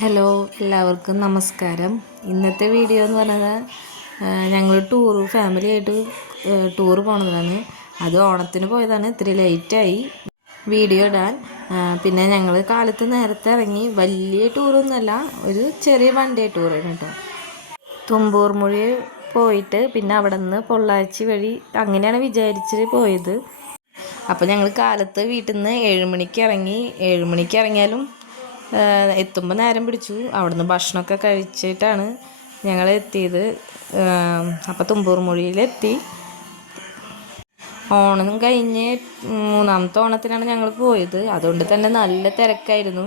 Hello, എല്ലാവർക്കും നമസ്കാരം. ഇന്നത്തെ വീഡിയോ എന്ന് പറഞ്ഞാൽ ഞങ്ങൾ ഫാമിലിയായിട്ട് ടൂർ പോണതാണ്. അത് ഓണത്തിന് പോയതാണ്. ഇത്തിരി ലേറ്റായി വീഡിയോ ഇടാൻ. പിന്നെ ഞങ്ങൾ കാലത്ത് നേരത്തെ ഇറങ്ങി. വലിയ ടൂറൊന്നുമല്ല, ഒരു ചെറിയ വൺ ഡേ ടൂറാണ് കേട്ടോ. തുമ്പൂർ മൊഴി പോയിട്ട് പിന്നെ അവിടെ നിന്ന് പൊള്ളാച്ചി വഴി അങ്ങനെയാണ് വിചാരിച്ച് പോയത്. അപ്പോൾ ഞങ്ങൾ കാലത്ത് വീട്ടിൽ നിന്ന് 7 മണിക്ക് ഇറങ്ങി. 7 മണിക്ക് ഇറങ്ങിയാലും എത്തുമ്പോൾ നേരം പിടിച്ചു. അവിടുന്ന് ഭക്ഷണമൊക്കെ കഴിച്ചിട്ടാണ് ഞങ്ങൾ എത്തിയത്. അപ്പോൾ തുമ്പൂർ മൊഴിയിലെത്തി. ഓണം കഴിഞ്ഞ് 3ാമത്തെ ഓണത്തിനാണ് ഞങ്ങൾ പോയത്. അതുകൊണ്ട് തന്നെ നല്ല തിരക്കായിരുന്നു.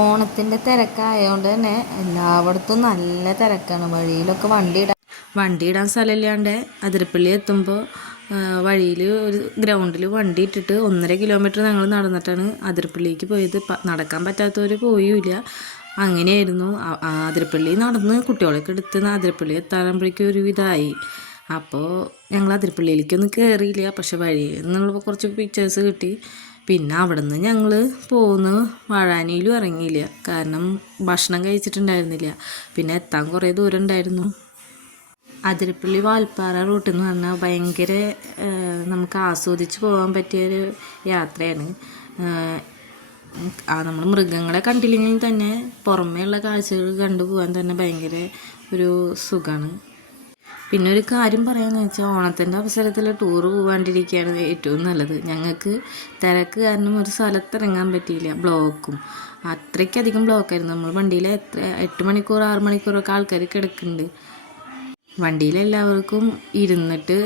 ഓണത്തിൻ്റെ തിരക്കായതുകൊണ്ട് തന്നെ എല്ലായിടത്തും നല്ല തിരക്കാണ്. വഴിയിലൊക്കെ വണ്ടി ഇടാൻ സ്ഥലമില്ലാണ്ട് അതിരപ്പള്ളി എത്തുമ്പോൾ വഴിയിൽ ഒരു ഗ്രൗണ്ടിൽ വണ്ടി ഇട്ടിട്ട് 1.5 കിലോമീറ്റർ ഞങ്ങൾ നടന്നിട്ടാണ് അതിരപ്പള്ളിക്ക് പോയത്. നടക്കാൻ പറ്റാത്തവർ പോയില്ല. അങ്ങനെയായിരുന്നു. അതിരപ്പള്ളി നടന്ന് കുട്ടികളൊക്കെ എടുത്ത് അതിരപ്പള്ളി എത്താറാകുമ്പോഴേക്കും ഒരു ഇതായി. അപ്പോൾ ഞങ്ങൾ അതിരപ്പള്ളിയിലേക്കൊന്നും കയറിയില്ല. പക്ഷെ വഴിയിൽ നിന്നുള്ള കുറച്ച് പിക്ചേഴ്സ് കിട്ടി. പിന്നെ അവിടെ നിന്ന് ഞങ്ങൾ പോന്ന് വാഴാനിയിലും ഇറങ്ങിയില്ല, കാരണം ഭക്ഷണം കഴിച്ചിട്ടുണ്ടായിരുന്നില്ല. പിന്നെ എത്താൻ കുറേ ദൂരം ഉണ്ടായിരുന്നു. അതിരപ്പള്ളി വാൽപ്പാറ റൂട്ട് എന്ന് പറഞ്ഞാൽ ഭയങ്കര നമുക്ക് ആസ്വദിച്ച് പോകാൻ പറ്റിയൊരു യാത്രയാണ്. നമ്മൾ മൃഗങ്ങളെ കണ്ടില്ലെങ്കിൽ തന്നെ പുറമേയുള്ള കാഴ്ചകൾ കണ്ടുപോകാൻ തന്നെ ഭയങ്കര ഒരു സുഖമാണ്. പിന്നെ ഒരു കാര്യം പറയാമെന്ന് വെച്ചാൽ, ഓണത്തിൻ്റെ അവസരത്തിൽ ടൂർ പോകാണ്ടിരിക്കുകയാണ് ഏറ്റവും നല്ലത്. ഞങ്ങൾക്ക് തിരക്ക് കാരണം ഒരു സ്ഥലത്തിറങ്ങാൻ പറ്റിയില്ല. ബ്ലോക്കും അത്രയ്ക്കധികം ബ്ലോക്കായിരുന്നു. നമ്മൾ വണ്ടിയിൽ 8 മണിക്കൂർ 6 മണിക്കൂറൊക്കെ ആൾക്കാർ കിടക്കുന്നുണ്ട്. വണ്ടിയിലെല്ലാവർക്കും ഇരുന്നിട്ട്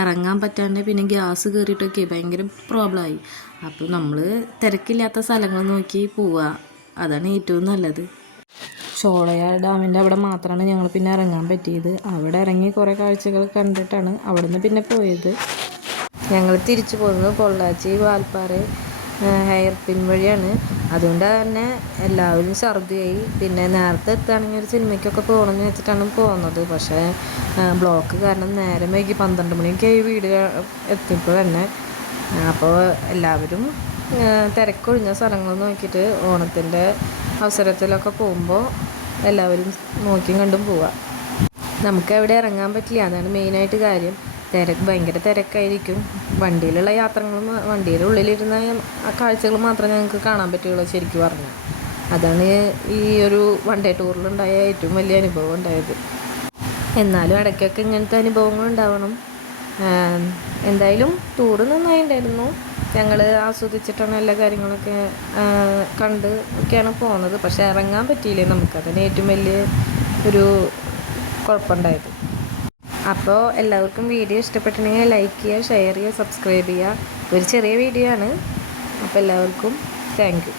ഇറങ്ങാൻ പറ്റാണ്ട് പിന്നെ ഗ്യാസ് കയറിയിട്ടൊക്കെ ഭയങ്കര പ്രോബ്ലമായി. അപ്പോൾ നമ്മൾ തിരക്കില്ലാത്ത സ്ഥലങ്ങൾ നോക്കി പോവുക, അതാണ് ഏറ്റവും നല്ലത്. ഷോളയാർ ഡാമിൻ്റെ അവിടെ മാത്രമാണ് ഞങ്ങൾ പിന്നെ ഇറങ്ങാൻ പറ്റിയത്. അവിടെ ഇറങ്ങി കുറേ കാഴ്ചകൾ കണ്ടിട്ടാണ് അവിടെ നിന്ന് പിന്നെ പോയത്. ഞങ്ങൾ തിരിച്ചു പോകുന്നത് പൊള്ളാച്ചി വാൽപ്പാറ ഹെയർ പിൻ വഴിയാണ്. അതുകൊണ്ട് തന്നെ എല്ലാവരും ഛർദിയായി. പിന്നെ നേരത്തെ എത്തുകയാണെങ്കിൽ ഒരു സിനിമയ്ക്കൊക്കെ പോകണമെന്ന് വെച്ചിട്ടാണ് പോകുന്നത്. പക്ഷേ ബ്ലോക്ക് കാരണം നേരം വൈകി 12 മണിയൊക്കെ ആയി വീട് എത്തിയപ്പോൾ തന്നെ. അപ്പോൾ എല്ലാവരും തിരക്കൊഴിഞ്ഞ സ്ഥലങ്ങൾ നോക്കിയിട്ട് ഓണത്തിൻ്റെ അവസരത്തിലൊക്കെ പോകുമ്പോൾ എല്ലാവരും നോക്കിയും കണ്ടും പോവുക. നമുക്ക് എവിടെ ഇറങ്ങാൻ പറ്റില്ല, അതാണ് മെയിനായിട്ട് കാര്യം. ഭയങ്കര തിരക്കായിരിക്കും. വണ്ടിയിലുള്ള യാത്രകളും വണ്ടിയുടെ ഉള്ളിലിരുന്ന കാഴ്ചകൾ മാത്രമേ ഞങ്ങൾക്ക് കാണാൻ പറ്റുള്ളൂ ശരിക്കും പറഞ്ഞാൽ. അതാണ് ഈ ഒരു വൺ ഡേ ടൂറിലുണ്ടായ ഏറ്റവും വലിയ അനുഭവം ഉണ്ടായത്. എന്നാലും ഇടയ്ക്കൊക്കെ ഇങ്ങനത്തെ അനുഭവങ്ങൾ ഉണ്ടാവണം. എന്തായാലും ടൂറ് നന്നായിട്ടുണ്ടായിരുന്നു. ഞങ്ങൾ ആസ്വദിച്ചിട്ടാണ് എല്ലാ കാര്യങ്ങളൊക്കെ കണ്ട് ഒക്കെയാണ് പോകുന്നത്. പക്ഷേ ഇറങ്ങാൻ പറ്റിയില്ലേ നമുക്ക്, അതാണ് ഏറ്റവും വലിയ ഒരു കുഴപ്പമുണ്ടായത്. അപ്പോൾ എല്ലാവർക്കും വീഡിയോ ഇഷ്ടപ്പെട്ടിട്ടുണ്ടെങ്കിൽ ലൈക്ക് ചെയ്യുക, ഷെയർ ചെയ്യുക, സബ്സ്ക്രൈബ് ചെയ്യുക. ഒരു ചെറിയ വീഡിയോ ആണ്. അപ്പോൾ എല്ലാവർക്കും താങ്ക് യു.